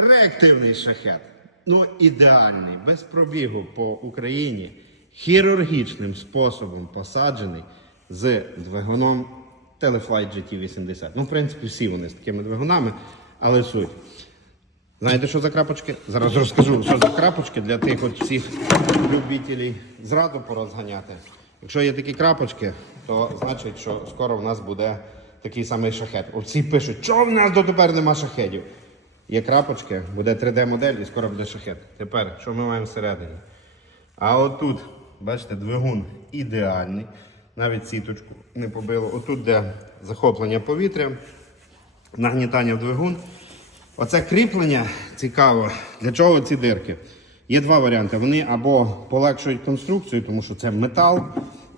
Реактивний шахет. Ну, ідеальний, без пробігу по Україні, хірургічним способом посаджений з двигуном Teleflight GT80. Ну, в принципі, всі вони з такими двигунами, але суть. Знаєте, що за крапочки? Зараз розкажу, що за крапочки для тих от всіх любителів зраду порозганяти. Якщо є такі крапочки, то значить, що скоро в нас буде такий самий шахет. Оці пишуть, що в нас дотепер нема шахетів. Є крапочки, буде 3D-модель і скоро буде шахет. Тепер, що ми маємо всередині? А отут, бачите, двигун ідеальний. Навіть сіточку не побило. Отут де захоплення повітря, нагнітання в двигун. Оце кріплення цікаво. Для чого ці дирки? Є два варіанти. Вони або полегшують конструкцію, тому що це метал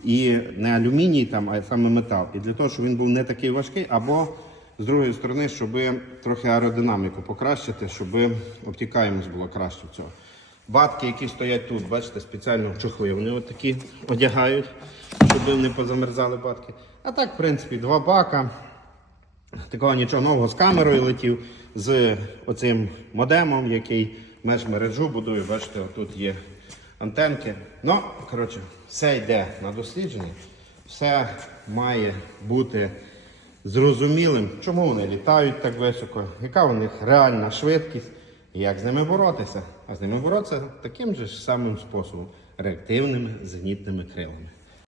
і не алюміній, там, а саме метал. І для того, щоб він був не такий важкий, або з другої сторони, щоб трохи аеродинаміку покращити, щоб обтікаємость було краще в цього. Батки, які стоять тут, бачите, спеціально чохли, вони от такі одягають, щоб не позамерзали батки. А так, в принципі, два бака. Такого нічого нового з камерою летів, з оцим модемом, який меж мережу будує. Бачите, тут є антенки. Ну, коротше, все йде на дослідження, все має бути зрозумілим, чому вони літають так високо, яка у них реальна швидкість, і як з ними боротися. А з ними боротися таким же ж самим способом реактивними зенітними крилами.